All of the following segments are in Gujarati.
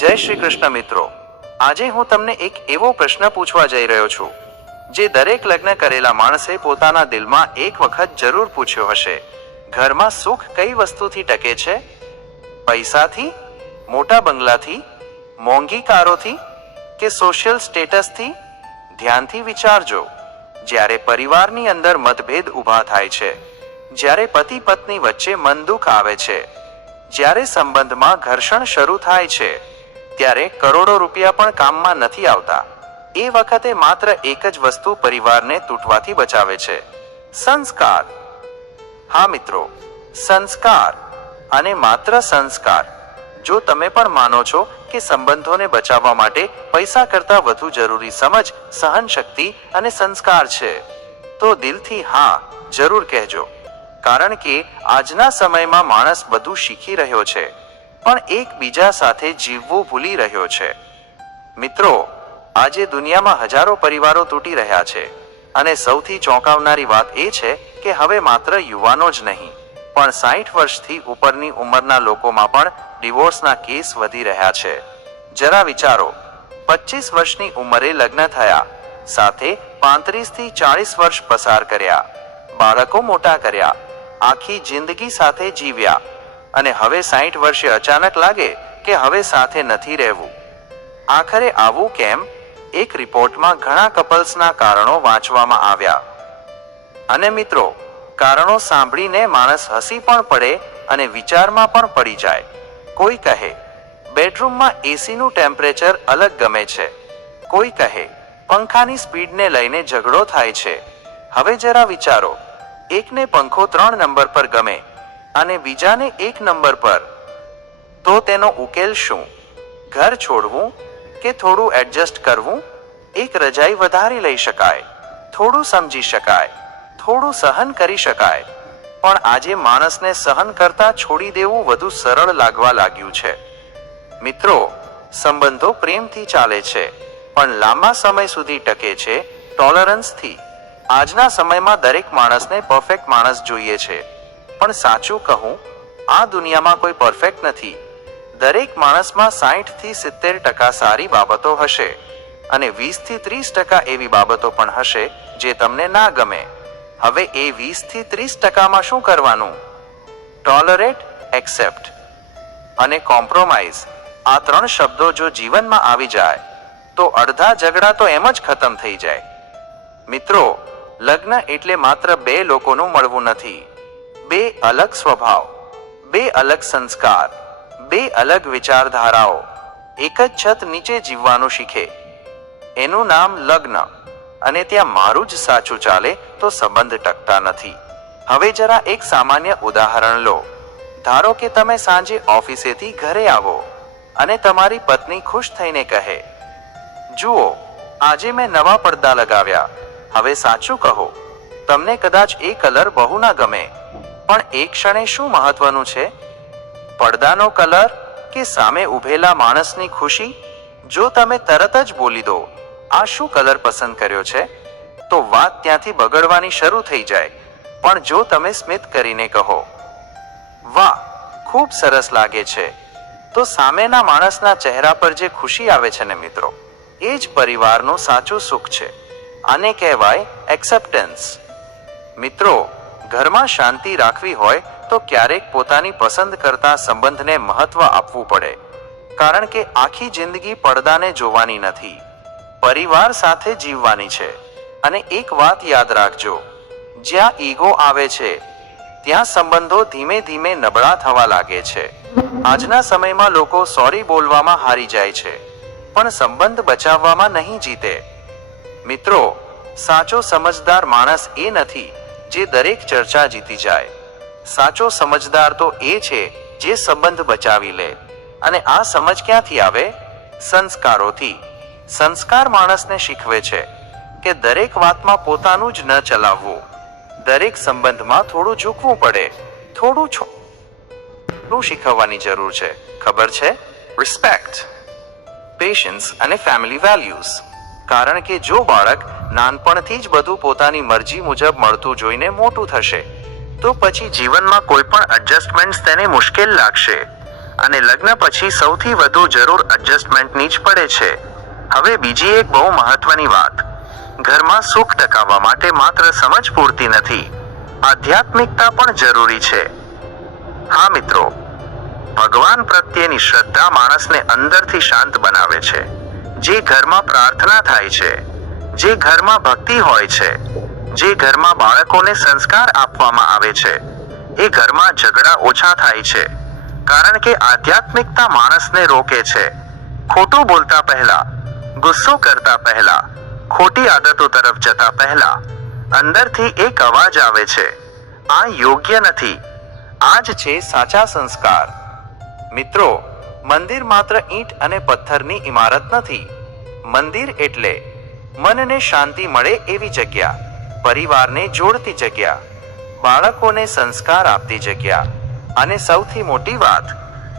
જય શ્રી કૃષ્ણ મિત્રો, આજે હું તમને એક એવો પ્રશ્ન પૂછવા જઈ રહ્યો છું જે દરેક લગ્ન કરેલા માણસે પોતાના દિલમાં એક વખત જરૂર પૂછ્યો હશે. ઘરમાં સુખ કઈ વસ્તુથી ટકે છે? પૈસાથી, મોટા બંગલાથી, મોંઘી કારોથી કે સોશિયલ સ્ટેટસથી? ધ્યાનથી વિચારજો. જ્યારે પરિવારની અંદર મતભેદ ઊભા થાય છે, જ્યારે પતિ પત્ની વચ્ચે મન દુઃખ આવે છે, જ્યારે સંબંધમાં ઘર્ષણ શરૂ થાય છે, ત્યારે કરોડો રૂપિયા પણ કામમાં નથી આવતા. એ વખતે માત્ર એક જ વસ્તુ પરિવારને તૂટવાથી બચાવે છે: સંસ્કાર. હા મિત્રો, સંસ્કાર અને માત્ર સંસ્કાર. જો તમે પણ માનો છો કે સંબંધોને બચાવવા માટે પૈસા કરતાં વધુ જરૂરી સમજ, સહનશક્તિ અને સંસ્કાર છે, તો દિલથી હા જરૂર કહેજો. કારણ કે આજના સમયમાં માણસ બધું શીખી રહ્યો છે, પણ એકબીજા સાથે જીવવું ભૂલી રહ્યો છે. મિત્રો, આજે દુનિયામાં હજારો પરિવારો તૂટી રહ્યા છે, અને સૌથી ચોંકાવનારી વાત એ છે કે હવે માત્ર યુવાનો જ નહીં, પણ 60 વર્ષથી ઉપરની ઉંમરના લોકોમાં પણ ડિવોર્સના કેસ વધી રહ્યા છે. જરા વિચારો, 25 વર્ષની ઉંમરે લગ્ન થયા, સાથે 35 થી 40 વર્ષ પસાર કર્યા, બાળકો મોટા કર્યા, આખી જિંદગી સાથે જીવ્યા, અને હવે 60 વર્ષે અચાનક લાગે કે હવે સાથે નથી રહેવું. આખરે આવું કેમ? એક રિપોર્ટમાં ઘણા કપલ્સના કારણો વાંચવામાં આવ્યા. અને મિત્રો, કારણો સાંભળીને માણસ હસી પણ પડે અને વિચારમાં પણ પડી જાય. કોઈ કહે બેડરૂમમાં એસીનું ટેમ્પરેચર અલગ ગમે છે, કોઈ કહે પંખાની સ્પીડને લઈને ઝઘડો થાય છે. હવે જરા વિચારો, એકને પંખો 3 નંબર પર ગમે અને બીજાને 1 નંબર પર, તો તેનો ઉકેલ શું? ઘર છોડવું કે થોડું એડજસ્ટ કરવું? એક રજાઈ વધારી લઈ શકાય, થોડું સમજી શકાય, થોડું સહન કરી શકાય, પણ આજે માણસને સહન કરતા છોડી દેવું વધુ સરળ લાગવા લાગ્યું છે. મિત્રો, સંબંધો પ્રેમથી ચાલે છે, પણ લાંબા સમય સુધી ટકે છે ટોલરન્સથી. આજના સમયમાં દરેક માણસને પરફેક્ટ માણસ જોઈએ છે, પણ સાચું કહું, આ દુનિયામાં કોઈ પરફેક્ટ નથી. દરેક માણસમાં 60 થી 70% સારી બાબતો હશે, અને 20 થી 30% એવી બાબતો પણ હશે જે તમને ના ગમે. હવે એ 20 થી 30%માં શું કરવાનું? ટોલરેટ, એક્સેપ્ટ અને કોમ્પ્રોમાઇઝ. આ 3 શબ્દો જો જીવનમાં આવી જાય તો અડધા ઝઘડા તો એમ જ ખતમ થઈ જાય. મિત્રો, લગ્ન એટલે માત્ર 2 લોકોનું મળવું નથી. 2 અલગ સ્વભાવ, 2 અલગ સંસ્કાર, 2 અલગ વિચારધારાઓ એક જ છત નીચે જીવવાનું શીખે. એનું નામ લગ્ન. અને ત્યાં મારું જ સાચું ચાલે તો સંબંધ ટકતા નથી. હવે જરા એક સામાન્ય ઉદાહરણ લો. ધારો કે તમે સાંજે ઓફિસેથી ઘરે આવો અને તમારી પત્ની ખુશ થઈને કહે, જુઓ, આજે મેં નવા પડદા લગાવ્યા. હવે સાચું કહો, તમને કદાચ એ કલર બહુ ના ગમે, પણ એક ક્ષણે શું મહત્વનું છે? પડદાનો કલર કે સામે ઊભેલા માણસની ખુશી? જો તમે તરત જ બોલી દો, આ શું કલર પસંદ કર્યો છે, તો વાત ત્યાંથી બગડવાની શરૂ થઈ જાય. પણ જો તમે સ્મિત કરીને કહો, વાહ, ખૂબ સરસ લાગે છે, તો સામેના માણસના ચહેરા પર જે ખુશી આવે છે ને મિત્રો, એ જ પરિવારનું સાચું સુખ છે. આને કહેવાય એક્સેપ્ટન્સ. મિત્રો, ઘરમાં શાંતિ રાખવી હોય તો ક્યારેક પોતાની પસંદ કરતા સંબંધને મહત્વ આપવું પડે. કારણ કે આખી જિંદગી પડદાને જોવાની નથી, પરિવાર સાથે જીવવાની છે. અને એક વાત યાદ રાખજો, જ્યાં ઈગો આવે છે ત્યાં સંબંધો ધીમે ધીમે નબળા થવા લાગે છે. આજના સમયમાં લોકો સોરી બોલવામાં હારી જાય છે, પણ સંબંધ બચાવવામાં નહીં જીતે. મિત્રો, સાચો સમજદાર માણસ એ નથી જે દરેક ચર્ચા જીતી જાય. સાચો સમજદાર તો એ છે જે સંબંધ બચાવી લે. અને આ સમજ ક્યાંથી આવે? સંસ્કારોથી. સંસ્કાર માણસને શીખવે છે કે દરેક વાતમાં પોતાનું જ ન ચલાવવું, દરેક સંબંધમાં થોડું ઝૂકવું પડે, થોડું છોડવું શીખવવાની જરૂર છે. ખબર છે? રિસ્પેક્ટ, પેશન્સ અને ફેમિલી વેલ્યુઝ. કારણ કે જો બાળક નાનપણથી જ બધું પોતાની મરજી મુજબ મળતું જોઈને મોટું થશે, તો પછી જીવનમાં કોઈ પણ એડજસ્ટમેન્ટ્સ તેને મુશ્કેલ લાગશે. અને લગ્ન પછી સૌથી વધુ જરૂર એડજસ્ટમેન્ટની જ પડે છે. હવે બીજી એક બહુ મહત્વની વાત, ઘરમાં સુખ ટકાવવા માટે માત્ર સમજ પૂરતી નથી, આધ્યાત્મિકતા પણ જરૂરી છે. હા મિત્રો, ભગવાન પ્રત્યેની શ્રદ્ધા માણસને અંદરથી શાંત બનાવે છે. જે ઘરમાં પ્રાર્થના થાય છે, જે ઘરમાં ભક્તિ હોય છે, જે ઘરમાં બાળકોને સંસ્કાર આપવામાં આવે છે, એ ઘરમાં ઝઘડા ઓછા થાય છે. કારણ કે આધ્યાત્મિકતા માણસને રોકે છે. ખોટું બોલતા પહેલા, ગુસ્સો કરતા પહેલા, ખોટી આદતો તરફ જતા પહેલા અંદરથી એક અવાજ આવે છે, આ યોગ્ય નથી. આ જ છે સાચા સંસ્કાર. મિત્રો, મંદિર માત્ર ઈંટ અને પથ્થરની ઇમારત નથી. મંદિર એટલે મનને શાંતિ મળે એવી જગ્યા, પરિવારને જોડતી જગ્યા, બાળકોને સંસ્કાર આપતી જગ્યા, અને સૌથી મોટી વાત,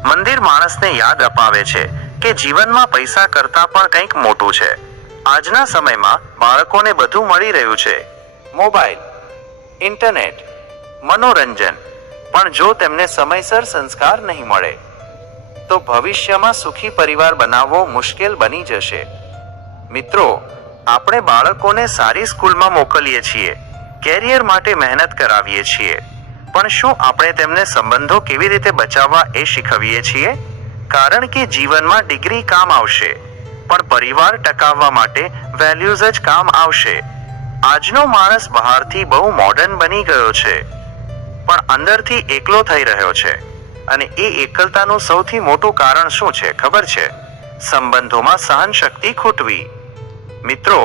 મંદિર માણસને યાદ અપાવે છે કે જીવનમાં પૈસા કરતાં પણ કંઈક મોટું છે. આજના સમયમાં બાળકોને બધું મળી રહ્યું છે, મોબાઈલ, ઇન્ટરનેટ, મનોરંજન, પણ જો તેમને સમયસર સંસ્કાર નહીં મળે તો ભવિષ્યમાં સુખી પરિવાર બનાવવો મુશ્કેલ બની જશે. મિત્રો, આપણે બાળકોને સારી સ્કૂલમાં મોકલીએ છીએ, કેરિયર માટે મહેનત કરાવીએ છીએ, પણ શું આપણે તેમને સંબંધો કેવી રીતે બચાવવા એ શીખવીએ છીએ? કારણ કે જીવનમાં ડિગ્રી કામ આવશે, પણ પરિવાર ટકાવવા માટે વેલ્યુઝ જ કામ આવશે. આજનો માણસ બહારથી બહુ મોડર્ન બની ગયો છે, પણ અંદરથી એકલો થઈ રહ્યો છે. અને એ એકલતાનું સૌથી મોટું કારણ શું છે ખબર છે? સંબંધોમાં સહનશક્તિ ખૂટવી. મિત્રો,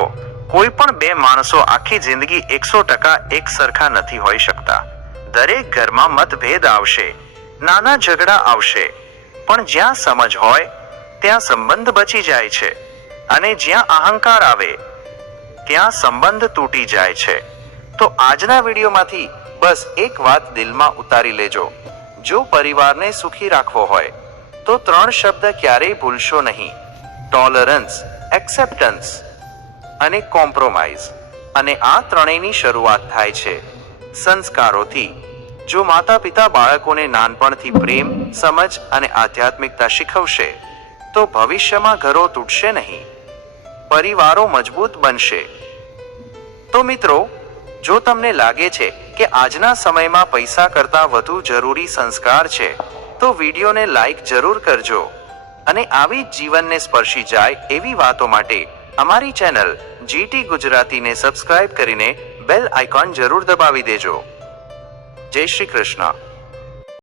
કોઈ પણ બે માણસો આખી જિંદગી 100% એક સરખા નથી હોઈ શકતા. દરેક ઘરમાં મતભેદ આવશે, નાના ઝઘડા આવશે, પણ જ્યાં સમજ હોય ત્યાં સંબંધ બચી જાય છે, અને જ્યાં અહંકાર આવે ત્યાં સંબંધ તૂટી જાય છે. તો આજના વિડીયોમાંથી બસ એક વાત દિલમાં ઉતારી લેજો, જો પરિવારને સુખી રાખવો હોય તો 3 શબ્દ ક્યારેય ભૂલશો નહીં: ટોલરન્સ, એક્સેપ્ટન્સ અને કોમ્પ્રોમાઇઝ. અને આ ત્રણેયની શરૂઆત થાય છે સંસ્કારોથી. જો માતા પિતા બાળકોને નાનપણથી પ્રેમ, સમજ અને આધ્યાત્મિકતા શીખવશે તો ભવિષ્યમાં ઘરો તૂટશે નહીં, પરિવારો મજબૂત બનશે. તો મિત્રો, જો તમને લાગે છે કે આજના સમયમાં પૈસા કરતાં વધુ જરૂરી સંસ્કાર છે તો વિડીયોને લાઈક જરૂર કરજો, અને આવી જ જીવનને સ્પર્શી જાય એવી વાતો માટે અમારી ચેનલ GT ગુજરાતીને સબસ્ક્રાઇબ કરીને બેલ આઇકોન જરૂર દબાવી દેજો. જય શ્રી કૃષ્ણ.